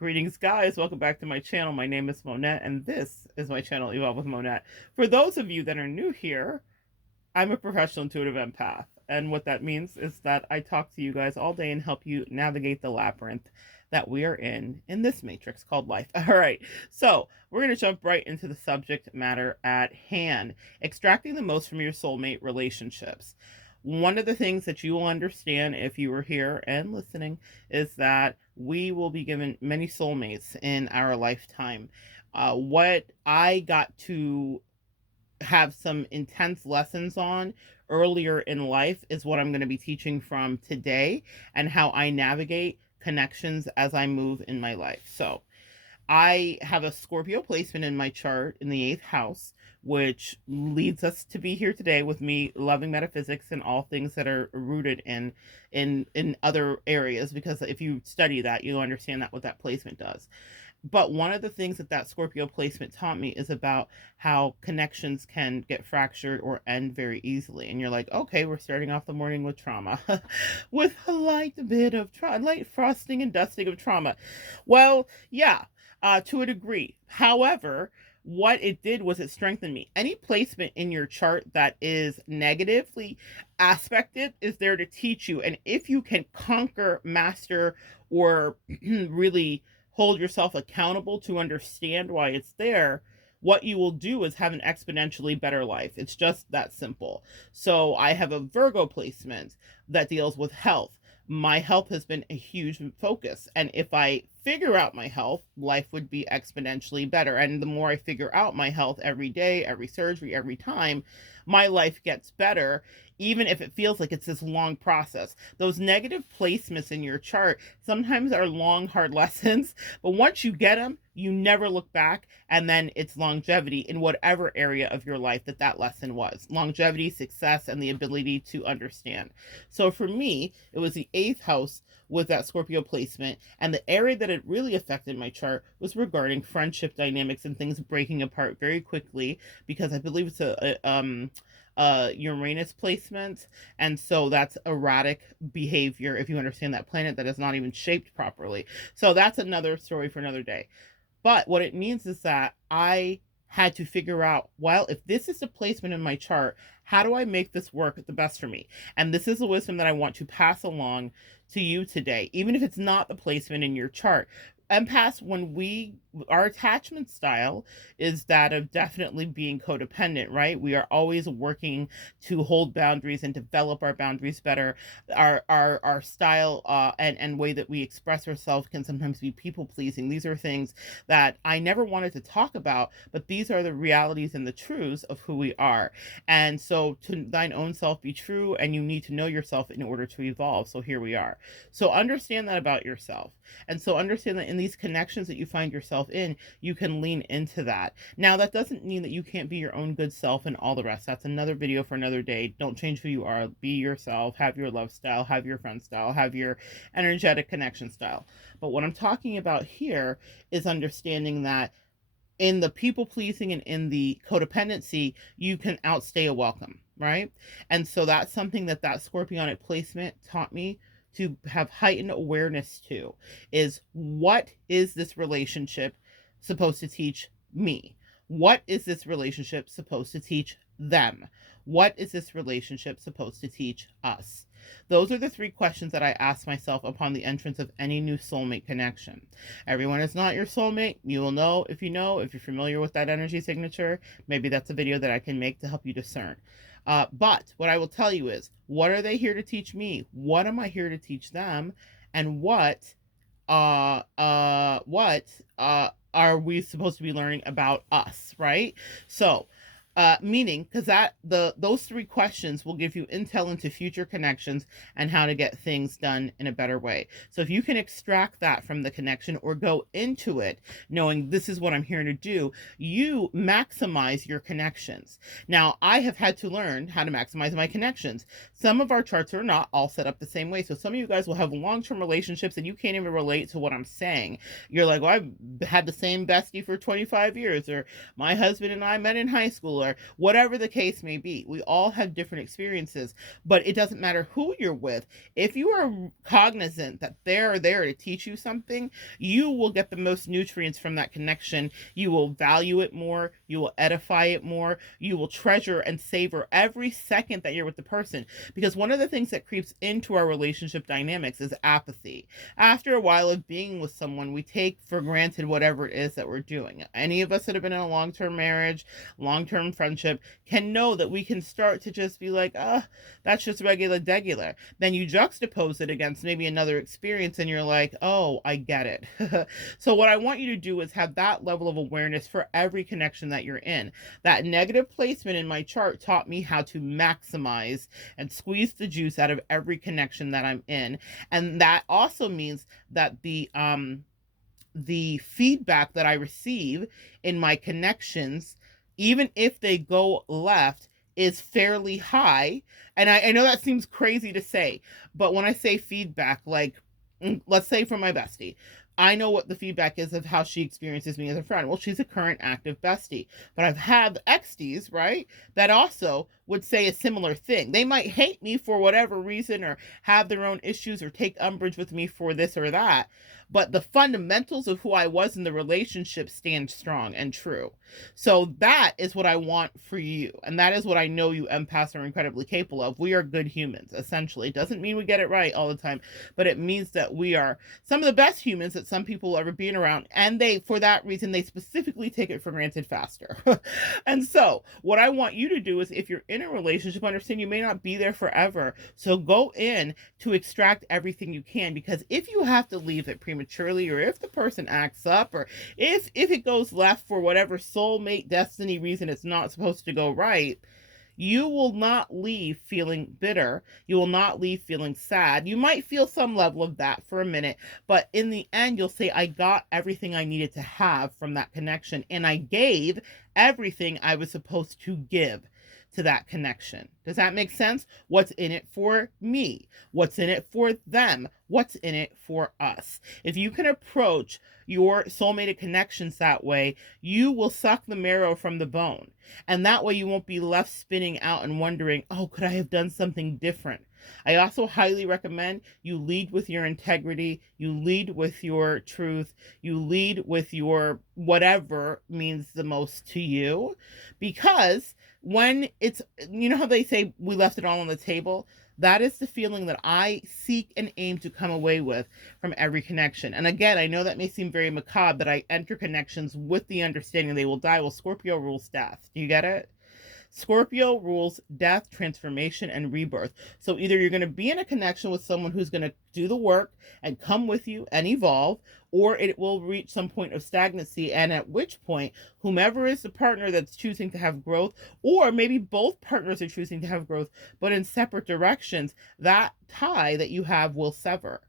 Greetings, guys. Welcome back to my channel. My name is Monette, and this is my channel, Evolve with Monette. For those of you that are new here, I'm a professional intuitive empath. And what that means is that I talk to you guys all day and help you navigate the labyrinth that we are in this matrix called life. All right. So we're going to jump right into the subject matter at hand, extracting the most from your soulmate relationships. One of the things that you will understand if you were here and listening is that we will be given many soulmates in our lifetime. What I got to have some intense lessons on earlier in life is what I'm going to be teaching from today and how I navigate connections as I move in my life. So, I have a Scorpio placement in my chart in the eighth house, which leads us to be here today with me loving metaphysics and all things that are rooted in other areas. Because if you study that, you'll understand that what that placement does. But one of the things that that Scorpio placement taught me is about how connections can get fractured or end very easily. And you're like, okay, we're starting off the morning with trauma, with a light bit of trauma, light frosting and dusting of trauma. Well, yeah, to a degree. However, what it did was it strengthened me. Any placement in your chart that is negatively aspected is there to teach you. And if you can conquer, master, or really hold yourself accountable to understand why it's there, what you will do is have an exponentially better life. It's just that simple. So I have a Virgo placement that deals with health. My health has been a huge focus. And if I figure out my health, life would be exponentially better. And the more I figure out my health every day, every surgery, every time, my life gets better, even if it feels like it's this long process. Those negative placements in your chart sometimes are long, hard lessons, but once you get them, you never look back, and then it's longevity in whatever area of your life that that lesson was. Longevity, success, and the ability to understand. So for me, it was the eighth house with that Scorpio placement, and the area that it really affected my chart was regarding friendship dynamics and things breaking apart very quickly, because I believe it's a Uranus placement, and so that's erratic behavior if you understand that planet that is not even shaped properly. So that's another story for another day. But what it means is that I had to figure out, well, if this is a placement in my chart, how do I make this work the best for me? And this is the wisdom that I want to pass along to you today, even if it's not the placement in your chart. Empaths, our attachment style is that of definitely being codependent, right? We are always working to hold boundaries and develop our boundaries better. Our style and way that we express ourselves can sometimes be people pleasing. These are things that I never wanted to talk about, but these are the realities and the truths of who we are. And so to thine own self be true, and you need to know yourself in order to evolve. So here we are. So understand that about yourself. And so understand that in these connections that you find yourself in, you can lean into that. Now, that doesn't mean that you can't be your own good self and all the rest. That's another video for another day. Don't change who you are. Be yourself. Have your love style. Have your friend style. Have your energetic connection style. But what I'm talking about here is understanding that in the people pleasing and in the codependency, you can outstay a welcome, right? And so that's something that that scorpionic placement taught me to have heightened awareness to, is what is this relationship supposed to teach me? What is this relationship supposed to teach them? What is this relationship supposed to teach us? Those are the three questions that I ask myself upon the entrance of any new soulmate connection. Everyone is not your soulmate. You will know, if you're familiar with that energy signature. Maybe that's a video that I can make to help you discern. But what I will tell you is, what are they here to teach me? What am I here to teach them? And what are we supposed to be learning about us, right? So, meaning, because those three questions will give you intel into future connections and how to get things done in a better way. So if you can extract that from the connection or go into it knowing this is what I'm here to do, you maximize your connections. Now, I have had to learn how to maximize my connections. Some of our charts are not all set up the same way. So some of you guys will have long-term relationships and you can't even relate to what I'm saying. You're like, well, I've had the same bestie for 25 years, or my husband and I met in high school, degular, whatever the case may be. We all have different experiences, but it doesn't matter who you're with. If you are cognizant that they're there to teach you something, you will get the most nutrients from that connection. You will value it more. You will edify it more. You will treasure and savor every second that you're with the person. Because one of the things that creeps into our relationship dynamics is apathy. After a while of being with someone, we take for granted whatever it is that we're doing. Any of us that have been in a long-term marriage, long-term friendship, can know that we can start to just be like, that's just regular degular. Then you juxtapose it against maybe another experience and you're like, oh, I get it. So what I want you to do is have that level of awareness for every connection that you're in. That negative placement in my chart taught me how to maximize and squeeze the juice out of every connection that I'm in. And that also means that the feedback that I receive in my connections, even if they go left, is fairly high. And I know that seems crazy to say, but when I say feedback, like, let's say for my bestie, I know what the feedback is of how she experiences me as a friend. Well, she's a current active bestie, but I've had exties, right, that also would say a similar thing. They might hate me for whatever reason or have their own issues or take umbrage with me for this or that, but the fundamentals of who I was in the relationship stand strong and true. So that is what I want for you. And that is what I know you empaths are incredibly capable of. We are good humans, essentially. It doesn't mean we get it right all the time, but it means that we are some of the best humans that some people will ever be around. And they, for that reason, they specifically take it for granted faster. And so what I want you to do is, if you're in a relationship, understand you may not be there forever. So go in to extract everything you can, because if you have to leave it prematurely, or if the person acts up, or if it goes left for whatever soulmate destiny reason it's not supposed to go right, you will not leave feeling bitter. You will not leave feeling sad. You might feel some level of that for a minute, but in the end, you'll say, I got everything I needed to have from that connection, and I gave everything I was supposed to give to that connection. Does that make sense? What's in it for me? What's in it for them? What's in it for us? If you can approach your soulmate connections that way, you will suck the marrow from the bone. And that way you won't be left spinning out and wondering, oh, could I have done something different? I also highly recommend you lead with your integrity, you lead with your truth, you lead with your whatever means the most to you. Because when it's, you know how they say we left it all on the table? That is the feeling that I seek and aim to come away with from every connection. And again, I know that may seem very macabre, but I enter connections with the understanding they will die. Well, Scorpio rules death. Do you get it? Scorpio rules death, transformation, and rebirth. So either you're going to be in a connection with someone who's going to do the work and come with you and evolve, or it will reach some point of stagnancy, and at which point, whomever is the partner that's choosing to have growth, or maybe both partners are choosing to have growth, but in separate directions, that tie that you have will sever.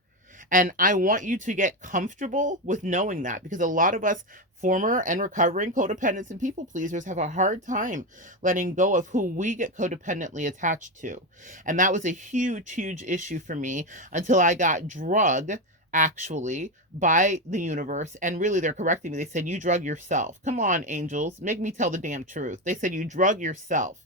And I want you to get comfortable with knowing that, because a lot of us former and recovering codependents and people pleasers have a hard time letting go of who we get codependently attached to. And that was a huge, huge issue for me until I got drugged, actually, by the universe. And really, they're correcting me. They said, you drug yourself. Come on, angels, make me tell the damn truth. They said, you drug yourself.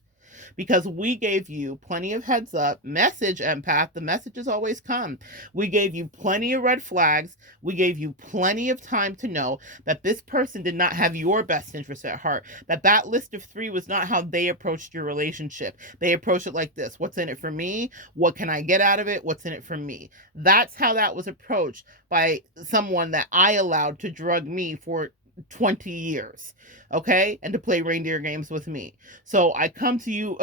Because we gave you plenty of heads up. Message, empath, the messages always come. We gave you plenty of red flags. We gave you plenty of time to know that this person did not have your best interest at heart. That list of 3 was not how they approached your relationship. They approached it like this: what's in it for me? What can I get out of it? What's in it for me? That's how that was approached by someone that I allowed to drug me for 20 years, okay, and to play reindeer games with me. So I come to you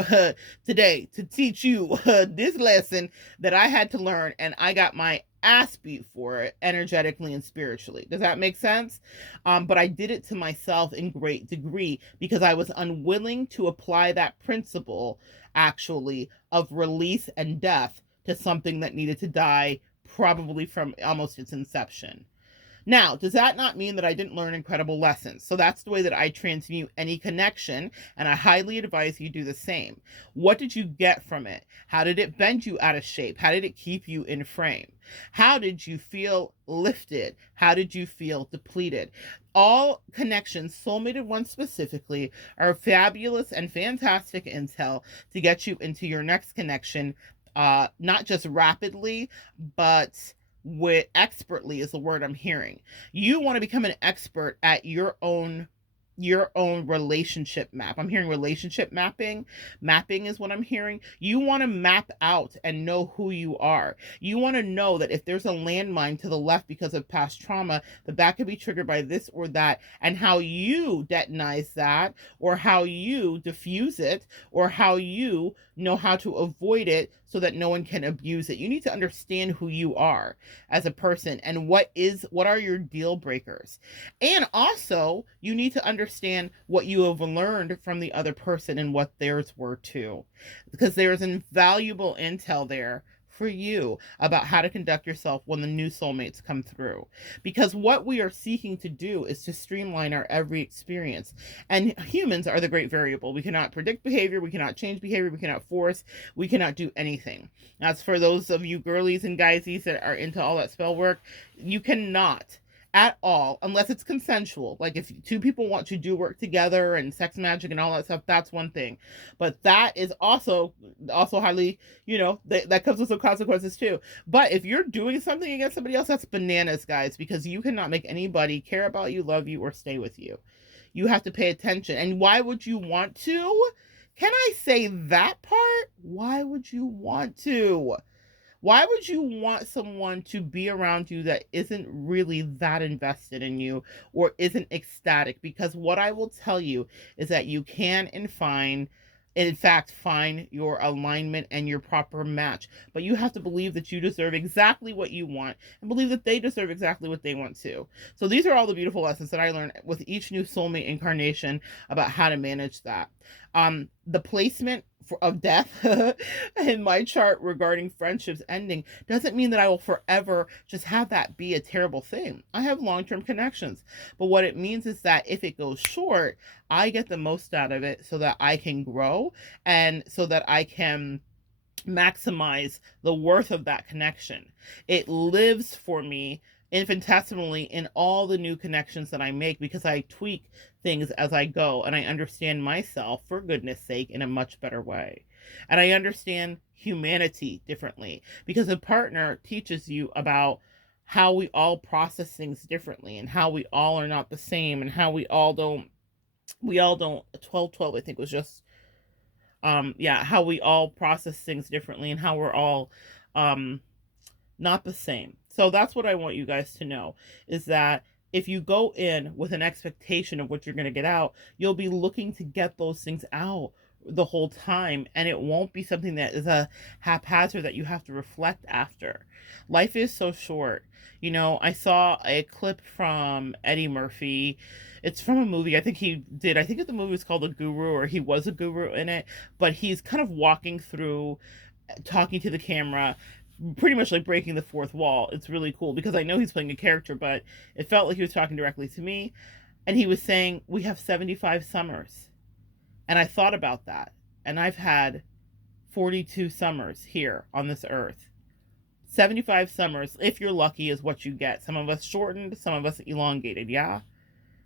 today to teach you this lesson that I had to learn, and I got my ass beat for it, energetically and spiritually. Does that make sense? But I did it to myself in great degree because I was unwilling to apply that principle, actually, of release and death to something that needed to die, probably from almost its inception. Now, does that not mean that I didn't learn incredible lessons? So that's the way that I transmute any connection, and I highly advise you do the same. What did you get from it? How did it bend you out of shape? How did it keep you in frame? How did you feel lifted? How did you feel depleted? All connections, soulmated ones specifically, are fabulous and fantastic intel to get you into your next connection, not just rapidly, but with expertly is the word I'm hearing. You want to become an expert at your own relationship map. I'm hearing relationship mapping. Mapping is what I'm hearing. You want to map out and know who you are. You want to know that if there's a landmine to the left because of past trauma, that could be triggered by this or that, and how you detonize that, or how you diffuse it, or how you know how to avoid it so that no one can abuse it. You need to understand who you are as a person and what are your deal breakers. And also, you need to understand what you have learned from the other person and what theirs were too. Because there is invaluable intel there for you about how to conduct yourself when the new soulmates come through. Because what we are seeking to do is to streamline our every experience. And humans are the great variable. We cannot predict behavior, we cannot change behavior, we cannot force, we cannot do anything. As for those of you girlies and guysies that are into all that spell work, you cannot at all, unless it's consensual. Like if two people want to do work together and sex magic and all that stuff, that's one thing. But that is also highly, that comes with some consequences too. But if you're doing something against somebody else, that's bananas, guys, because you cannot make anybody care about you, love you, or stay with you. You have to pay attention. And why would you want to? Can I say that part? Why would you want to? Why would you want someone to be around you that isn't really that invested in you or isn't ecstatic? Because what I will tell you is that you can in fact, find your alignment and your proper match. But you have to believe that you deserve exactly what you want and believe that they deserve exactly what they want too. So these are all the beautiful lessons that I learned with each new soulmate incarnation about how to manage that. The placement of death in my chart regarding friendships ending doesn't mean that I will forever just have that be a terrible thing. I have long-term connections, but what it means is that if it goes short, I get the most out of it so that I can grow and so that I can maximize the worth of that connection. It lives for me infinitesimally in all the new connections that I make because I tweak things as I go and I understand myself, for goodness sake, in a much better way. And I understand humanity differently because a partner teaches you about how we all process things differently and how we all are not the same and how we all don't 12 I think was just how we all process things differently and how we're all not the same. So that's what I want you guys to know, is that if you go in with an expectation of what you're going to get out, you'll be looking to get those things out the whole time, and it won't be something that is a haphazard that you have to reflect after. Life is so short. I saw a clip from Eddie Murphy. It's from a movie. I think the movie was called The Guru, or he was a guru in it, but he's kind of walking through, talking to the camera, pretty much like breaking the fourth wall. It's really cool because I know he's playing a character, but it felt like he was talking directly to me. And he was saying, we have 75 summers. And I thought about that. And I've had 42 summers here on this earth. 75 summers, if you're lucky, is what you get. Some of us shortened, some of us elongated, yeah?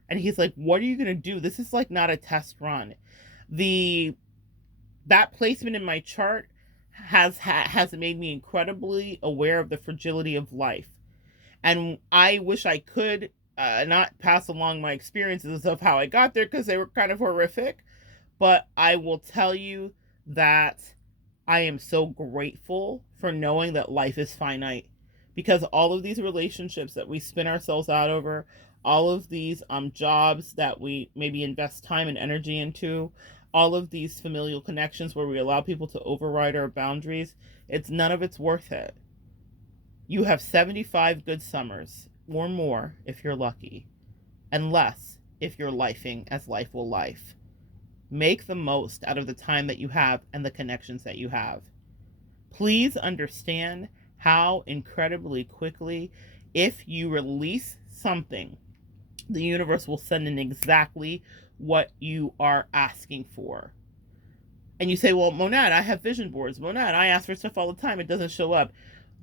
And he's like, what are you going to do? This is like not a test run. That placement in my chart has made me incredibly aware of the fragility of life. And I wish I could not pass along my experiences of how I got there because they were kind of horrific. But I will tell you that I am so grateful for knowing that life is finite, because all of these relationships that we spin ourselves out over, all of these jobs that we maybe invest time and energy into, all of these familial connections where we allow people to override our boundaries, none of it's worth it. You have 75 good summers, or more if you're lucky, and less if you're lifing as life will life. Make the most out of the time that you have and the connections that you have. Please understand how incredibly quickly, if you release something, the universe will send in exactly what you are asking for. And you say, well, Monad, I have vision boards. Monad, I ask for stuff all the time. It doesn't show up.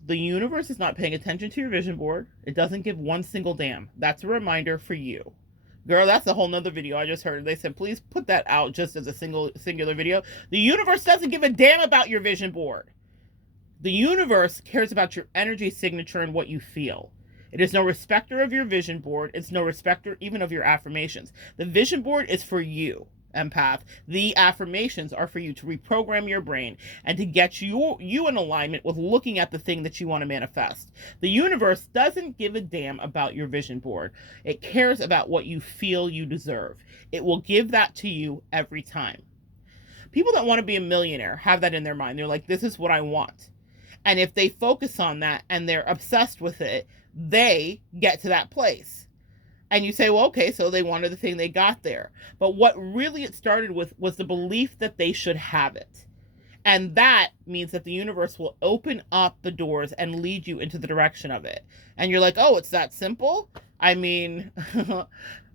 The universe is not paying attention to your vision board. It doesn't give one single damn. That's a reminder for you. Girl, that's a whole nother video I just heard. They said, please put that out just as a singular video. The universe doesn't give a damn about your vision board. The universe cares about your energy signature and what you feel. It is no respecter of your vision board. It's no respecter even of your affirmations. The vision board is for you, empath. The affirmations are for you to reprogram your brain and to get you in alignment with looking at the thing that you want to manifest. The universe doesn't give a damn about your vision board. It cares about what you feel you deserve. It will give that to you every time. People that want to be a millionaire have that in their mind. They're like, this is what I want. And if they focus on that and they're obsessed with it, they get to that place. And you say, well, okay, so they wanted the thing, they got there. But what really it started with was the belief that they should have it. And that means that the universe will open up the doors and lead you into the direction of it. And you're like, oh, it's that simple? I mean,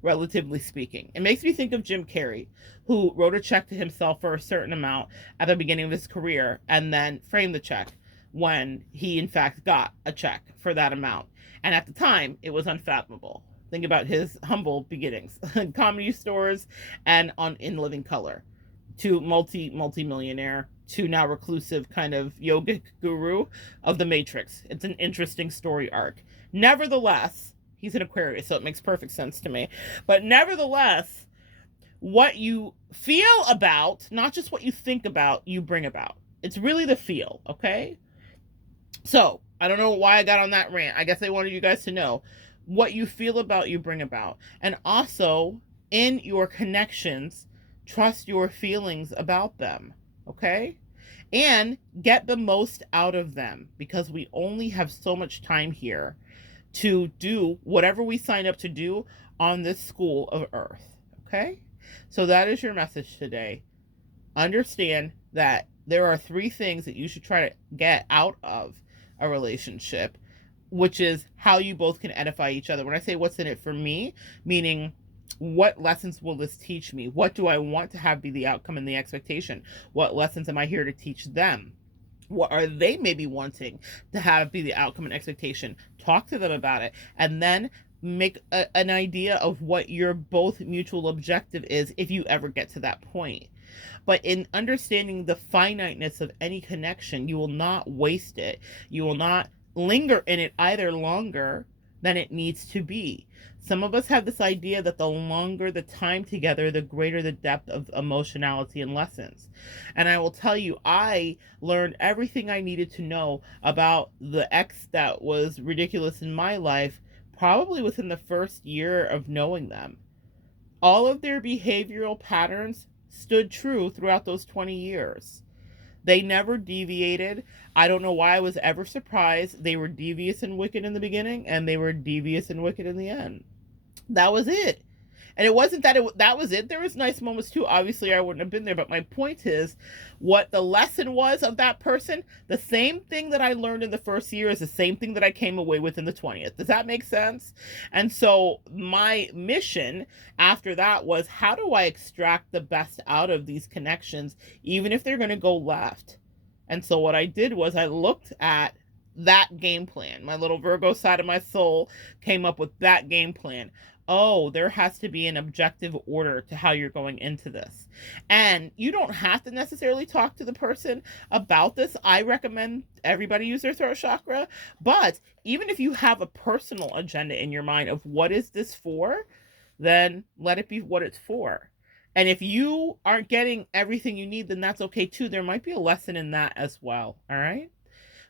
relatively speaking. It makes me think of Jim Carrey, who wrote a check to himself for a certain amount at the beginning of his career and then framed the check when he, in fact, got a check for that amount. And at the time, it was unfathomable. Think about his humble beginnings. Comedy stores and on In Living Color. To multi-millionaire, to now reclusive kind of yogic guru of the Matrix. It's an interesting story arc. Nevertheless, he's an Aquarius, so it makes perfect sense to me. But nevertheless, what you feel about, not just what you think about, you bring about. It's really the feel, okay? So, I don't know why I got on that rant. I guess I wanted you guys to know what you feel about, you bring about. And also, in your connections, trust your feelings about them, okay? And get the most out of them, because we only have so much time here to do whatever we sign up to do on this school of Earth, okay? So that is your message today. Understand that there are 3 things that you should try to get out of a relationship, which is how you both can edify each other. When I say what's in it for me, meaning what lessons will this teach me? What do I want to have be the outcome and the expectation? What lessons am I here to teach them? What are they maybe wanting to have be the outcome and expectation? Talk to them about it, and then make an idea of what your both mutual objective is if you ever get to that point. But in understanding the finiteness of any connection, you will not waste it. You will not linger in it either longer than it needs to be. Some of us have this idea that the longer the time together, the greater the depth of emotionality and lessons. And I will tell you, I learned everything I needed to know about the ex that was ridiculous in my life probably within the first year of knowing them. All of their behavioral patterns stood true throughout those 20 years. They never deviated. I don't know why I was ever surprised. They were devious and wicked in the beginning, and they were devious and wicked in the end. That was it. And it wasn't that that was it. There was nice moments too. Obviously, I wouldn't have been there. But my point is, what the lesson was of that person, the same thing that I learned in the first year is the same thing that I came away with in the 20th. Does that make sense? And so my mission after that was, how do I extract the best out of these connections, even if they're going to go left? And so what I did was I looked at that game plan. My little Virgo side of my soul came up with that game plan. Oh, there has to be an objective order to how you're going into this. And you don't have to necessarily talk to the person about this. I recommend everybody use their throat chakra. But even if you have a personal agenda in your mind of what is this for, then let it be what it's for. And if you aren't getting everything you need, then that's okay too. There might be a lesson in that as well. All right.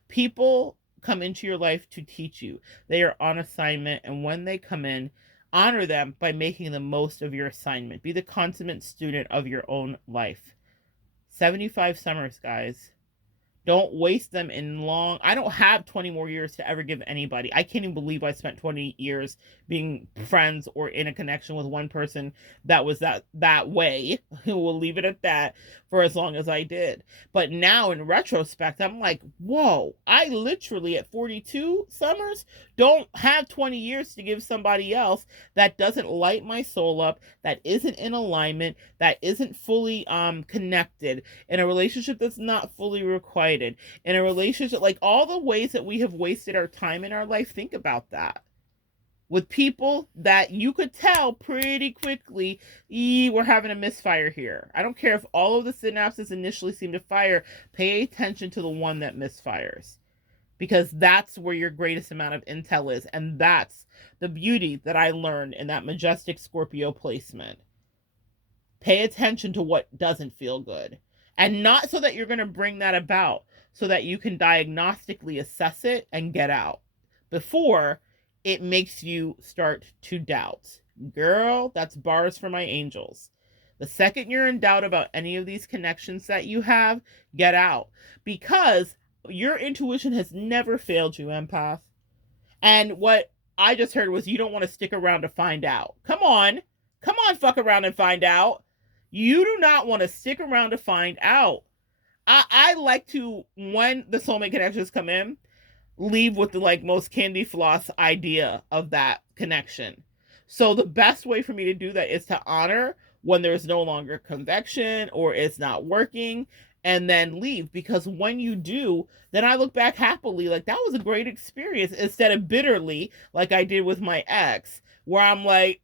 People come into your life to teach you. They are on assignment. And when they come in, honor them by making the most of your assignment. Be the consummate student of your own life. 75 summers, guys. Don't waste them in long. I don't have 20 more years to ever give anybody. I can't even believe I spent 20 years being friends or in a connection with one person that was that way. We'll leave it at that for as long as I did. But now in retrospect, I'm like, whoa, I literally at 42 summers don't have 20 years to give somebody else that doesn't light my soul up, that isn't in alignment, that isn't fully connected, in a relationship that's not fully requited, in a relationship, like all the ways that we have wasted our time in our life. Think about that. With people that you could tell pretty quickly, we're having a misfire here. I don't care if all of the synapses initially seem to fire, pay attention to the one that misfires. Because that's where your greatest amount of intel is. And that's the beauty that I learned in that majestic Scorpio placement. Pay attention to what doesn't feel good. And not so that you're going to bring that about, so that you can diagnostically assess it and get out before it makes you start to doubt. Girl, that's bars for my angels. The second you're in doubt about any of these connections that you have, get out. Because your intuition has never failed you, empath. And what I just heard was you don't want to stick around to find out. Come on, fuck around and find out. You do not want to stick around to find out. I like to, when the soulmate connections come in, leave with the like most candy floss idea of that connection. So the best way for me to do that is to honor when there's no longer convection or it's not working, and then leave. Because when you do, then I look back happily like that was a great experience, instead of bitterly like I did with my ex, where I'm like,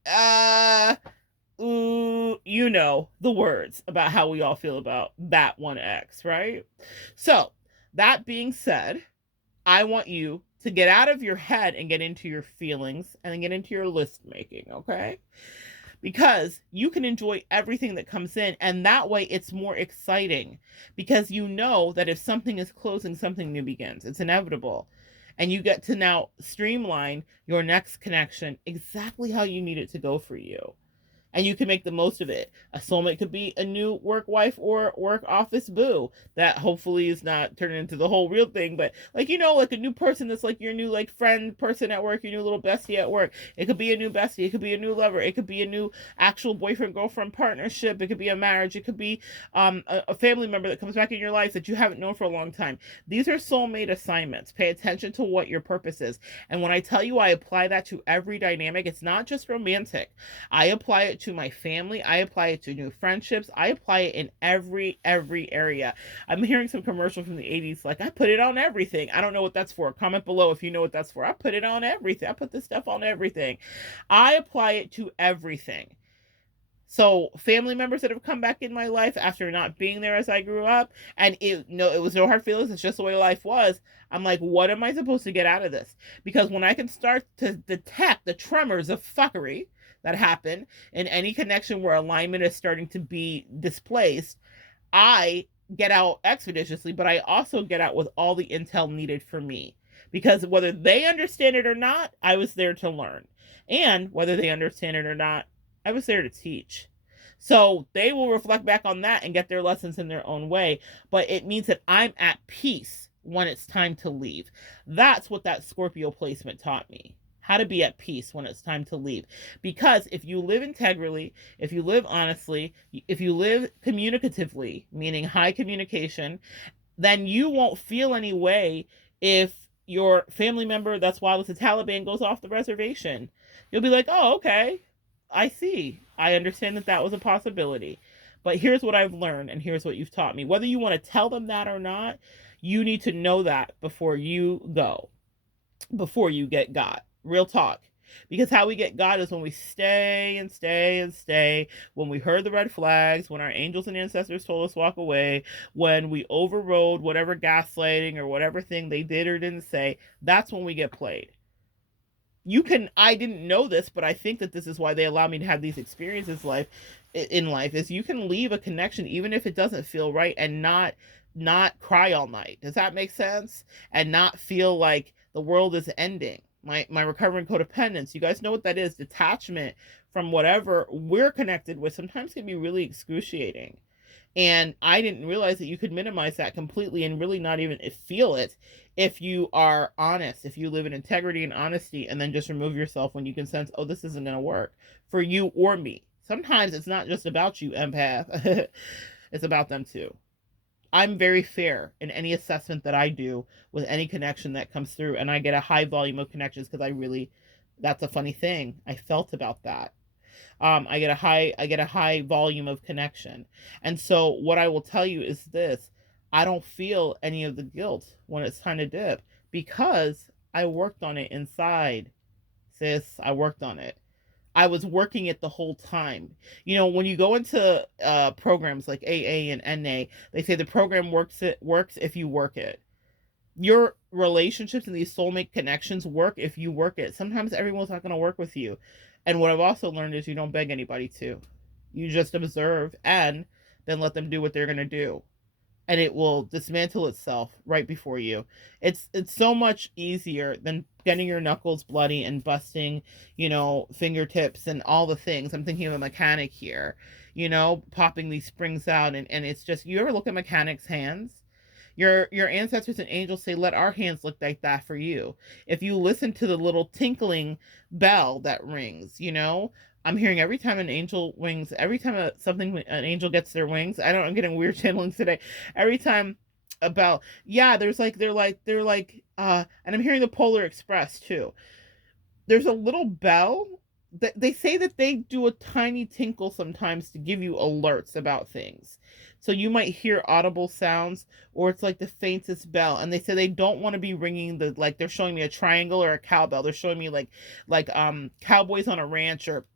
ooh, you know the words about how we all feel about that one ex, right? So that being said, I want you to get out of your head and get into your feelings and then get into your list making, okay? Because you can enjoy everything that comes in, and that way it's more exciting, because you know that if something is closing, something new begins. It's inevitable. And you get to now streamline your next connection exactly how you need it to go for you. And you can make the most of it. A soulmate could be a new work wife or work office boo that hopefully is not turning into the whole real thing, but like, you know, like a new person that's like your new like friend person at work, your new little bestie at work. It could be a new bestie, it could be a new lover, it could be a new actual boyfriend girlfriend partnership, it could be a marriage, it could be a family member that comes back in your life that you haven't known for a long time. These are soulmate assignments. Pay attention to what your purpose is. And when I tell you I apply that to every dynamic, it's not just romantic. I apply it to my family. I apply it to new friendships. I apply it in every area. I'm hearing some commercial from the 80s like, I put it on everything. I don't know what that's for. Comment below if you know what that's for. I put it on everything. I put this stuff on everything. I apply it to everything. So family members that have come back in my life after not being there as I grew up, and it was no hard feelings, it's just the way life was. I'm like, what am I supposed to get out of this? Because when I can start to detect the tremors of fuckery that happen in any connection where alignment is starting to be displaced, I get out expeditiously, but I also get out with all the intel needed for me. Because whether they understand it or not, I was there to learn. And whether they understand it or not, I was there to teach. So they will reflect back on that and get their lessons in their own way. But it means that I'm at peace when it's time to leave. That's what that Scorpio placement taught me. How to be at peace when it's time to leave. Because if you live integrally, if you live honestly, if you live communicatively, meaning high communication, then you won't feel any way if your family member that's wild with the Taliban goes off the reservation. You'll be like, oh, okay, I see. I understand that that was a possibility. But here's what I've learned, and here's what you've taught me. Whether you want to tell them that or not, you need to know that before you go, before you get got. Real talk. Because how we get God is when we stay and stay and stay, when we heard the red flags, when our angels and ancestors told us walk away, when we overrode whatever gaslighting or whatever thing they did or didn't say, that's when we get played. I didn't know this, but I think that this is why they allow me to have these experiences in life, is you can leave a connection even if it doesn't feel right and not cry all night. Does that make sense? And not feel like the world is ending. My recovering codependence, you guys know what that is. Detachment from whatever we're connected with sometimes can be really excruciating. And I didn't realize that you could minimize that completely and really not even feel it if you are honest, if you live in integrity and honesty, and then just remove yourself when you can sense, oh, this isn't going to work for you or me. Sometimes it's not just about you, empath. It's about them too. I'm very fair in any assessment that I do with any connection that comes through, and I get a high volume of connections because I really, that's a funny thing. I felt about that. I get a high volume of connection. And so what I will tell you is this: I don't feel any of the guilt when it's time to dip because I worked on it inside. Sis, I worked on it. I was working it the whole time. You know, when you go into programs like AA and NA, they say the program works if you work it. Your relationships and these soulmate connections work if you work it. Sometimes everyone's not going to work with you. And what I've also learned is you don't beg anybody to. You just observe and then let them do what they're going to do. And it will dismantle itself right before you. It's so much easier than getting your knuckles bloody and busting, fingertips and all the things. I'm thinking of a mechanic here, popping these springs out, and it's just, you ever look at mechanics' hands? Your ancestors and angels say, let our hands look like that for you. If you listen to the little tinkling bell that rings, I'm hearing every time an angel wings, every time an angel gets their wings. I'm getting weird channelings today. Every time a bell, yeah, and I'm hearing the Polar Express too. There's a little bell that they say that they do a tiny tinkle sometimes to give you alerts about things. So you might hear audible sounds, or it's like the faintest bell, and they say they don't want to be ringing like they're showing me a triangle or a cowbell. They're showing me like cowboys on a ranch, or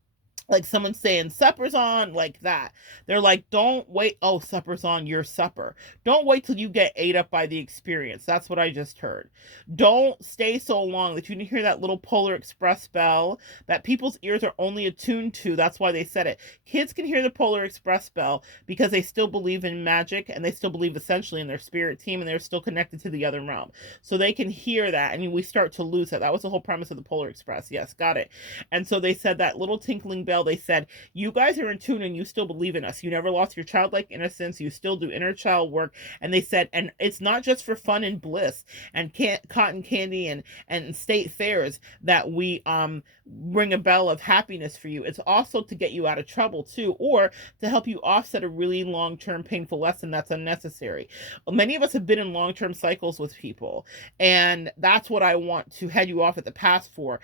like someone saying supper's on, like that. They're like, don't wait. Oh, supper's on, your supper. Don't wait till you get ate up by the experience. That's what I just heard. Don't stay so long that you didn't hear that little Polar Express bell that people's ears are only attuned to. That's why they said it. Kids can hear the Polar Express bell because they still believe in magic, and they still believe essentially in their spirit team, and they're still connected to the other realm. So they can hear that, and we start to lose it. That was the whole premise of the Polar Express. Yes, got it. And so they said that little tinkling bell, they said, you guys are in tune and you still believe in us. You never lost your childlike innocence. You still do inner child work. And they said, and it's not just for fun and bliss and cotton candy and state fairs that we ring a bell of happiness for you. It's also to get you out of trouble too, or to help you offset a really long-term painful lesson that's unnecessary. Many of us have been in long-term cycles with people, and that's what I want to head you off at the pass for.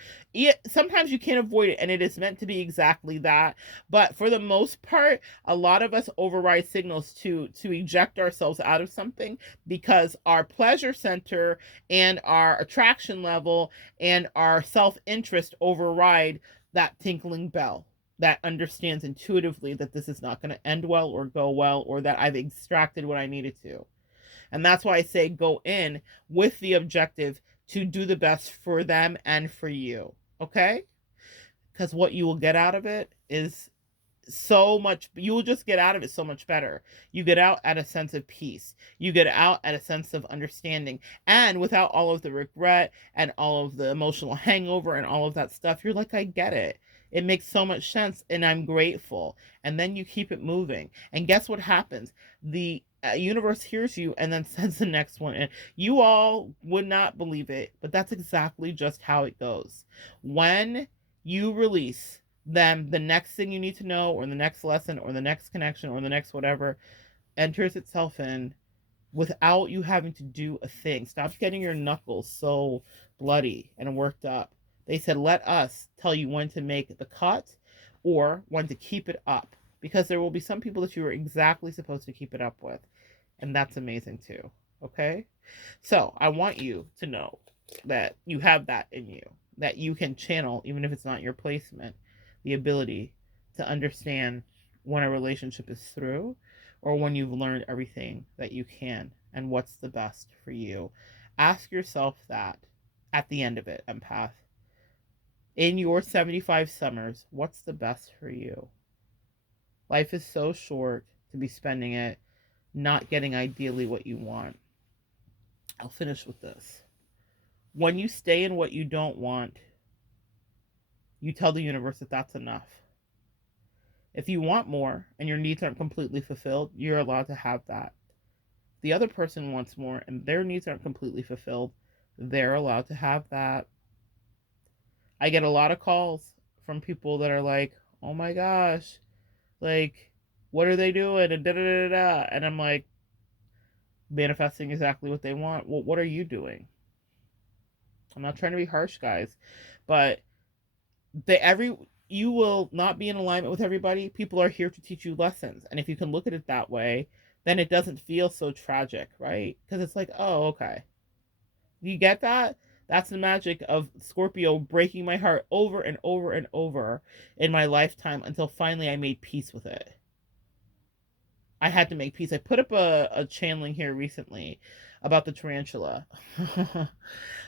Sometimes you can't avoid it, and it is meant to be exactly that. But for the most part, a lot of us override signals to eject ourselves out of something because our pleasure center and our attraction level and our self-interest override that tinkling bell that understands intuitively that this is not going to end well or go well, or that I've extracted what I needed to. And that's why I say go in with the objective to do the best for them and for you. Okay? Because what you will get out of it is so much, you will just get out of it so much better. You get out at a sense of peace. You get out at a sense of understanding, and without all of the regret and all of the emotional hangover and all of that stuff. You're like, I get it. It makes so much sense, and I'm grateful. And then you keep it moving, and guess what happens? The universe hears you and then sends the next one. And you all would not believe it, but that's exactly just how it goes. When you release them, the next thing you need to know, or the next lesson, or the next connection, or the next whatever, enters itself in without you having to do a thing. Stop getting your knuckles so bloody and worked up. They said, let us tell you when to make the cut or when to keep it up, because there will be some people that you are exactly supposed to keep it up with. And that's amazing too. Okay? So I want you to know that you have that in you, that you can channel, even if it's not your placement, the ability to understand when a relationship is through, or when you've learned everything that you can and what's the best for you. Ask yourself that at the end of it, empath. In your 75 summers, what's the best for you? Life is so short to be spending it not getting ideally what you want. I'll finish with this. When you stay in what you don't want, you tell the universe that that's enough. If you want more and your needs aren't completely fulfilled, you're allowed to have that. The other person wants more and their needs aren't completely fulfilled, they're allowed to have that. I get a lot of calls from people that are like, oh my gosh, like, what are they doing? And da da da da. And I'm like, manifesting exactly what they want. Well, what are you doing? I'm not trying to be harsh, guys, but you will not be in alignment with everybody. People are here to teach you lessons. And if you can look at it that way, then it doesn't feel so tragic, right? Because it's like, oh, okay. You get that? That's the magic of Scorpio breaking my heart over and over and over in my lifetime until finally I made peace with it. I had to make peace. I put up a channeling here recently about the tarantula.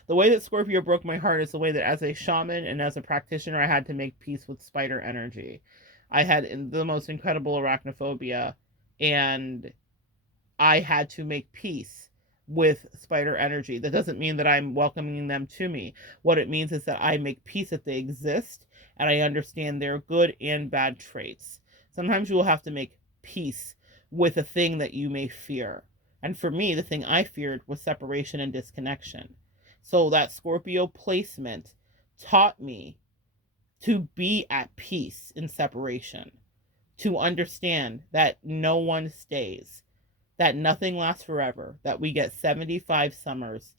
The way that Scorpio broke my heart is the way that as a shaman and as a practitioner, I had to make peace with spider energy. I had the most incredible arachnophobia, and I had to make peace with spider energy. That doesn't mean that I'm welcoming them to me. What it means is that I make peace that they exist and I understand their good and bad traits. Sometimes you will have to make peace with a thing that you may fear. And for me, the thing I feared was separation and disconnection. So that Scorpio placement taught me to be at peace in separation, to understand that no one stays, that nothing lasts forever, that we get 75 summers,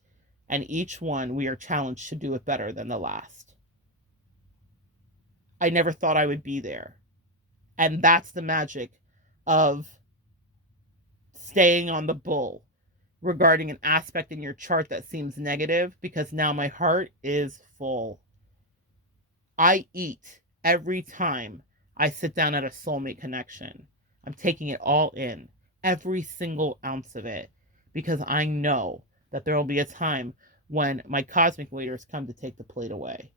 and each one we are challenged to do it better than the last. I never thought I would be there. And that's the magic of staying on the bull regarding an aspect in your chart that seems negative, because now my heart is full. I eat every time I sit down at a soulmate connection. I'm taking it all in, every single ounce of it, because I know that there will be a time when my cosmic waiters come to take the plate away.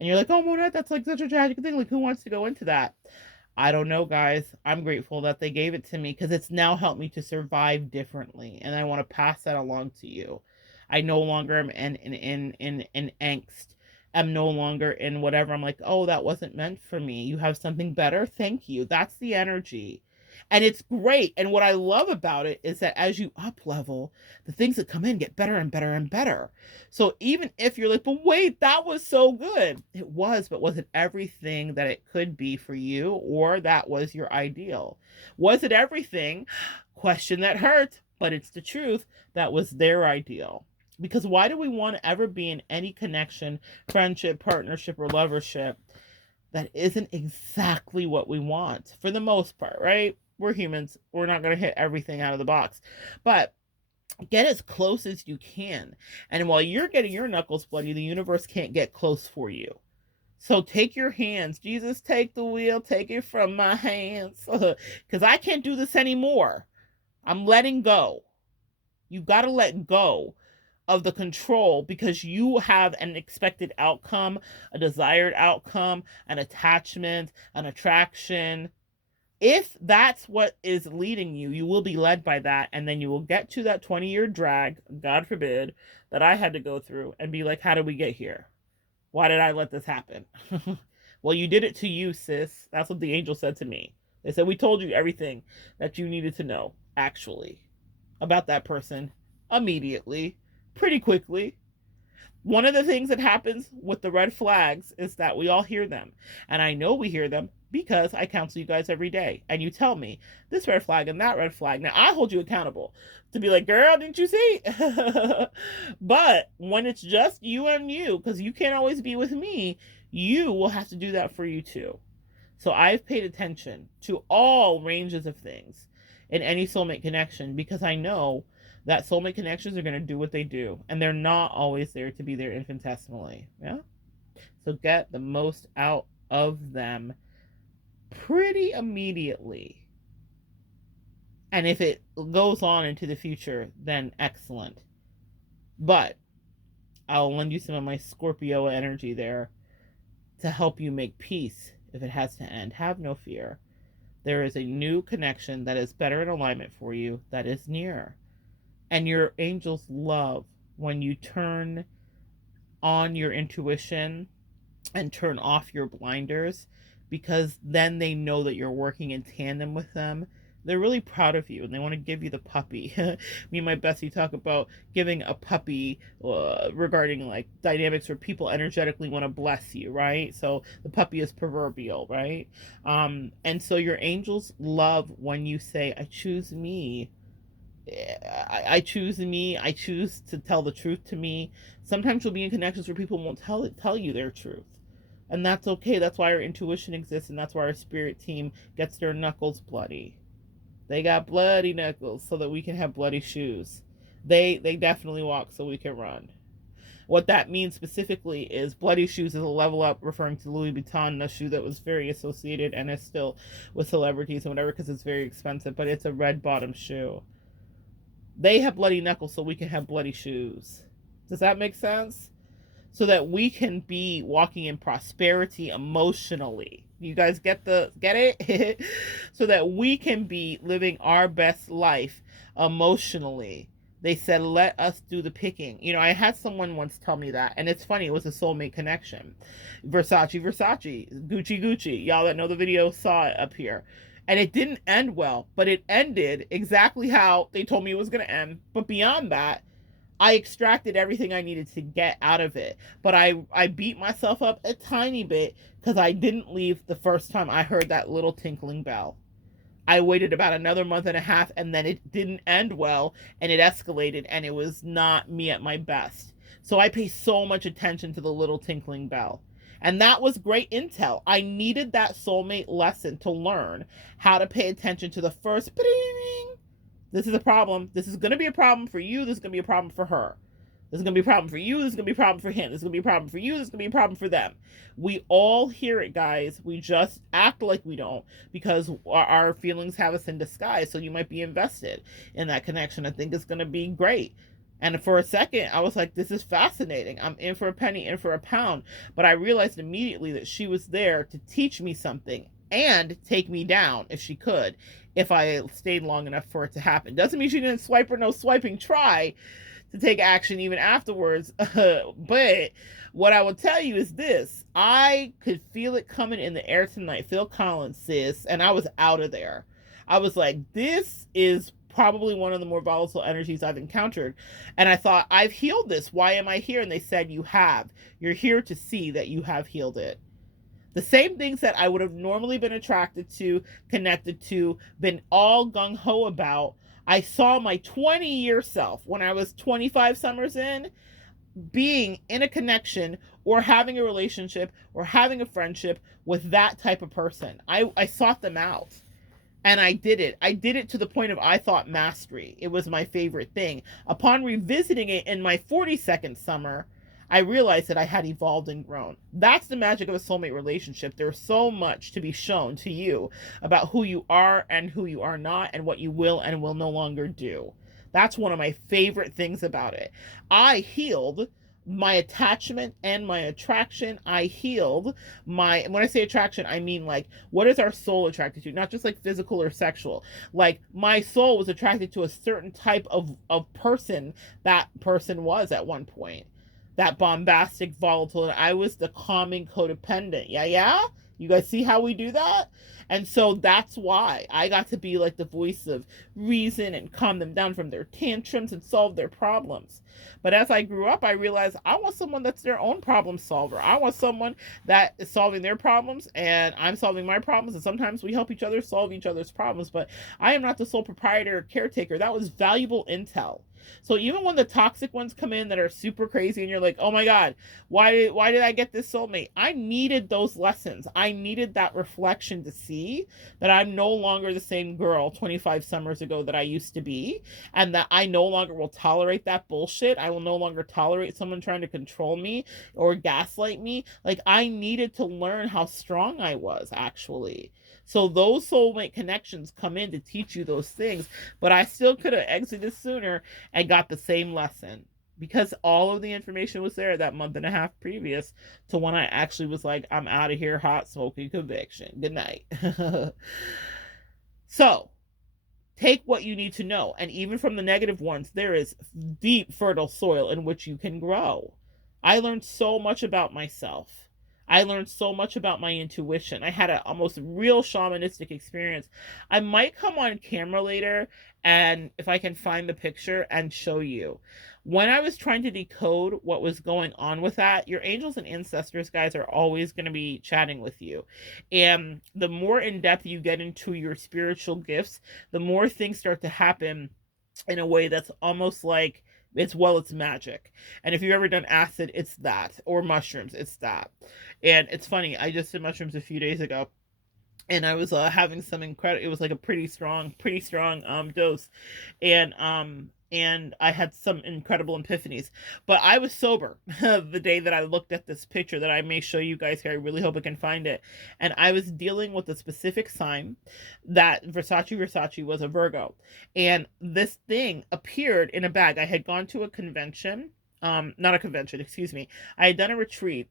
And you're like, oh, Monette, that's like such a tragic thing. Like, who wants to go into that? I don't know, guys. I'm grateful that they gave it to me because it's now helped me to survive differently. And I want to pass that along to you. I no longer am in angst. I'm no longer in whatever. I'm like, oh, that wasn't meant for me. You have something better? Thank you. That's the energy. And it's great. And what I love about it is that as you up level, the things that come in get better and better and better. So even if you're like, but wait, that was so good. It was, but was it everything that it could be for you, or that was your ideal? Was it everything? Question that hurt, but it's the truth. That was their ideal. Because why do we want to ever be in any connection, friendship, partnership, or lovership that isn't exactly what we want for the most part, right? We're humans. We're not going to hit everything out of the box. But get as close as you can. And while you're getting your knuckles bloody, the universe can't get close for you. So take your hands. Jesus, take the wheel. Take it from my hands. Because I can't do this anymore. I'm letting go. You got to let go of the control because you have an expected outcome, a desired outcome, an attachment, an attraction. If that's what is leading you, you will be led by that. And then you will get to that 20-year drag, God forbid, that I had to go through and be like, how did we get here? Why did I let this happen? Well, you did it to you, sis. That's what the angel said to me. They said, we told you everything that you needed to know, actually, about that person immediately, pretty quickly. One of the things that happens with the red flags is that we all hear them. And I know we hear them because I counsel you guys every day. And you tell me this red flag and that red flag. Now, I hold you accountable to be like, girl, didn't you see? But when it's just you and you, because you can't always be with me, you will have to do that for you too. So I've paid attention to all ranges of things in any soulmate connection because I know that soulmate connections are going to do what they do, and they're not always there to be there infinitesimally. Yeah. So get the most out of them pretty immediately. And if it goes on into the future, then excellent. But I'll lend you some of my Scorpio energy there to help you make peace if it has to end. Have no fear. There is a new connection that is better in alignment for you that is near. And your angels love when you turn on your intuition and turn off your blinders, because then they know that you're working in tandem with them. They're really proud of you and they want to give you the puppy. Me and my bestie talk about giving a puppy regarding like dynamics where people energetically want to bless you, right? So the puppy is proverbial, right? And so your angels love when you say, I choose me. I choose me. I choose to tell the truth to me. Sometimes you'll be in connections where people won't tell you their truth. And that's okay. That's why our intuition exists, and that's why our spirit team gets their knuckles bloody. They got bloody knuckles so that we can have bloody shoes. They definitely walk so we can run. What that means specifically is bloody shoes is a level up, referring to Louis Vuitton, a shoe that was very associated and is still with celebrities and whatever because it's very expensive, but it's a red bottom shoe. They have bloody knuckles so we can have bloody shoes. Does that make sense? So that we can be walking in prosperity emotionally. You guys get it? So that we can be living our best life emotionally. They said, let us do the picking. You know, I had someone once tell me that, and it's funny, it was a soulmate connection. Versace, Gucci, Gucci. Y'all that know the video saw it up here. And it didn't end well, but it ended exactly how they told me it was going to end. But beyond that, I extracted everything I needed to get out of it. But I beat myself up a tiny bit because I didn't leave the first time I heard that little tinkling bell. I waited about another month and a half, and then it didn't end well, and it escalated, and it was not me at my best. So I pay so much attention to the little tinkling bell. And that was great intel. I needed that soulmate lesson to learn how to pay attention to the first bing. This is a problem. This is going to be a problem for you. This is going to be a problem for her. This is going to be a problem for you. This is going to be a problem for him. This is going to be a problem for you. This is going to be a problem for them. We all hear it, guys. We just act like we don't because our feelings have us in disguise. So you might be invested in that connection. I think it's going to be great. And for a second, I was like, this is fascinating. I'm in for a penny, in for a pound. But I realized immediately that she was there to teach me something and take me down if she could, if I stayed long enough for it to happen. Doesn't mean she didn't swipe or no swiping try to take action even afterwards. But what I will tell you is this. I could feel it coming in the air tonight. Phil Collins, sis. And I was out of there. I was like, this is probably one of the more volatile energies I've encountered. And I thought, I've healed this. Why am I here? And they said, you have. You're here to see that you have healed it. The same things that I would have normally been attracted to, connected to, been all gung-ho about, I saw my 20-year self when I was 25 summers in, being in a connection or having a relationship or having a friendship with that type of person. I sought them out. And I did it. I did it to the point of I thought mastery. It was my favorite thing. Upon revisiting it in my 42nd summer, I realized that I had evolved and grown. That's the magic of a soulmate relationship. There's so much to be shown to you about who you are and who you are not and what you will and will no longer do. That's one of my favorite things about it. I healed my attachment and my attraction. I healed my, when I say attraction, I mean like, what is our soul attracted to? Not just like physical or sexual. Like my soul was attracted to a certain type of person that person was at one point. That bombastic, volatile, and I was the calming codependent. Yeah? You guys see how we do that? And so that's why I got to be like the voice of reason and calm them down from their tantrums and solve their problems. But as I grew up, I realized I want someone that's their own problem solver. I want someone that is solving their problems and I'm solving my problems. And sometimes we help each other solve each other's problems. But I am not the sole proprietor or caretaker. That was valuable intel. So even when the toxic ones come in that are super crazy and you're like, oh my God, why did I get this soulmate? I needed those lessons. I needed that reflection to see that I'm no longer the same girl 25 summers ago that I used to be, and that I no longer will tolerate that bullshit. I will no longer tolerate someone trying to control me or gaslight me. Like I needed to learn how strong I was actually. So those soulmate connections come in to teach you those things, but I still could have exited sooner and got the same lesson because all of the information was there that month and a half previous to when I actually was like, I'm out of here, hot smoking conviction. Good night. So take what you need to know. And even from the negative ones, there is deep, fertile soil in which you can grow. I learned so much about myself. I learned so much about my intuition. I had a almost real shamanistic experience. I might come on camera later, and if I can find the picture and show you. When I was trying to decode what was going on with that, your angels and ancestors, guys, are always going to be chatting with you. And the more in depth you get into your spiritual gifts, the more things start to happen in a way that's almost like it's magic. And if you've ever done acid, it's that, or mushrooms, it's that. And it's funny, I just did mushrooms a few days ago, and I was having some incredible, it was like a pretty strong dose, and I had some incredible epiphanies. But I was sober the day that I looked at this picture that I may show you guys here. I really hope I can find it. And I was dealing with a specific sign that Versace was a Virgo. And this thing appeared in a bag. I had gone to a convention, not a convention, excuse me. I had done a retreat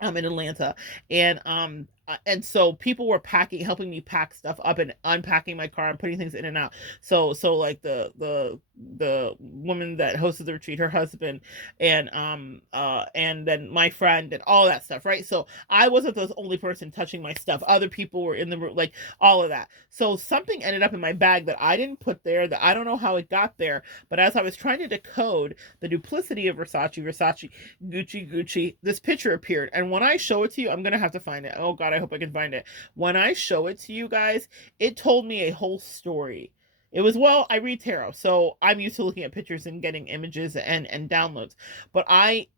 in Atlanta, and so people were helping me pack stuff up and unpacking my car and putting things in and out. So like the woman that hosted the retreat, her husband, and then my friend and all that stuff, right? So I wasn't the only person touching my stuff. Other people were in the room, like all of that. So something ended up in my bag that I didn't put there, that I don't know how it got there. But as I was trying to decode the duplicity of Versace, Gucci, this picture appeared. And when I show it to you, I'm gonna have to find it. Oh God, I hope I can find it. When I show it to you guys, it told me a whole story. It was, well, I read tarot, so I'm used to looking at pictures and getting images and downloads. But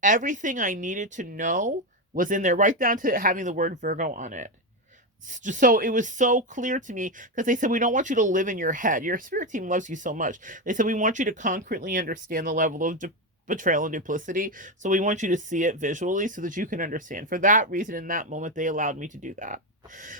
everything I needed to know was in there, right down to having the word Virgo on it. So it was so clear to me, because they said, we don't want you to live in your head. Your spirit team loves you so much. They said, we want you to concretely understand the level of betrayal and duplicity. So we want you to see it visually so that you can understand. For that reason, in that moment, they allowed me to do that.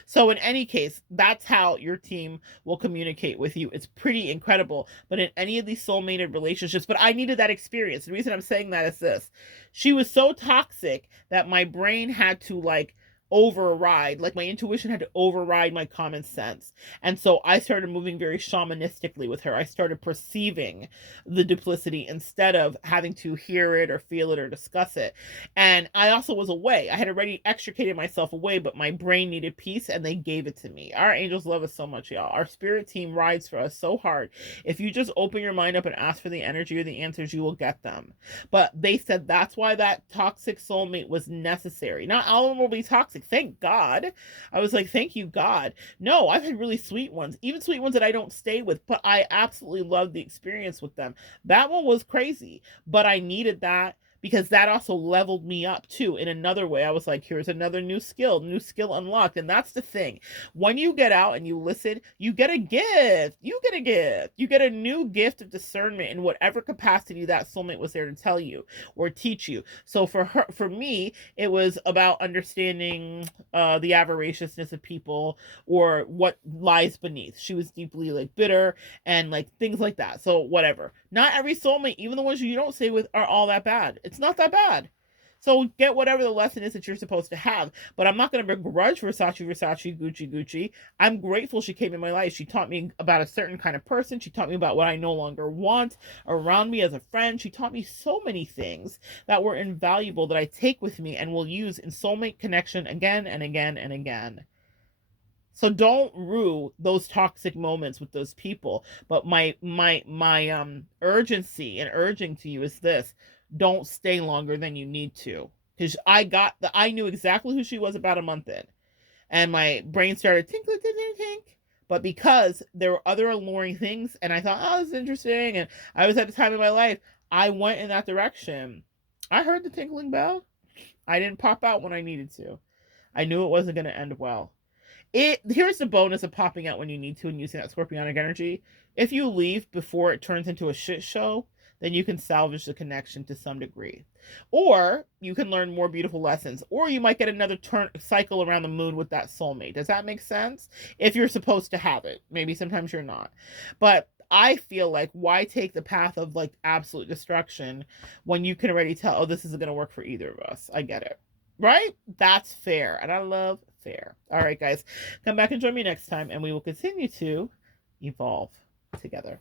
So in any case, that's how your team will communicate with you. It's pretty incredible. But in any of these soulmated relationships, but I needed that experience. The reason I'm saying that is this. She was so toxic that my brain had to like my intuition had to override my common sense. And so I started moving very shamanistically with her. I started perceiving the duplicity instead of having to hear it or feel it or discuss it. And I also was away. I had already extricated myself away, but my brain needed peace, and they gave it to me. Our angels love us so much, y'all. Our spirit team rides for us so hard. If you just open your mind up and ask for the energy or the answers, you will get them. But they said that's why that toxic soulmate was necessary. Not all of them will be toxic. Thank God. I was like, thank you, God. No, I've had really sweet ones, even sweet ones that I don't stay with, but I absolutely loved the experience with them. That one was crazy, but I needed that, because that also leveled me up too in another way. I was like, here's another new skill unlocked. And that's the thing. When you get out and you listen, you get a gift. You get a gift. You get a new gift of discernment in whatever capacity that soulmate was there to tell you or teach you. So for me, it was about understanding the avariciousness of people, or what lies beneath. She was deeply bitter and things like that. So whatever. Not every soulmate, even the ones you don't stay with, are all that bad. It's not that bad. So get whatever the lesson is that you're supposed to have. But I'm not going to begrudge Versace, Gucci. I'm grateful she came in my life. She taught me about a certain kind of person. She taught me about what I no longer want around me as a friend. She taught me so many things that were invaluable that I take with me and will use in soulmate connection again and again and again. So don't rue those toxic moments with those people. But my urgency and urging to you is this: don't stay longer than you need to. Because I knew exactly who she was about a month in. And my brain started tinkling, tinkling, tink. But because there were other alluring things, and I thought, oh, this is interesting, and I was at the time of my life, I went in that direction. I heard the tinkling bell. I didn't pop out when I needed to. I knew it wasn't going to end well. Here's the bonus of popping out when you need to and using that scorpionic energy. If you leave before it turns into a shit show, then you can salvage the connection to some degree. Or you can learn more beautiful lessons. Or you might get another cycle around the moon with that soulmate. Does that make sense? If you're supposed to have it. Maybe sometimes you're not. But I feel like, why take the path of absolute destruction when you can already tell, oh, this isn't going to work for either of us. I get it. Right? That's fair. And I love fair. All right, guys. Come back and join me next time, and we will continue to evolve together.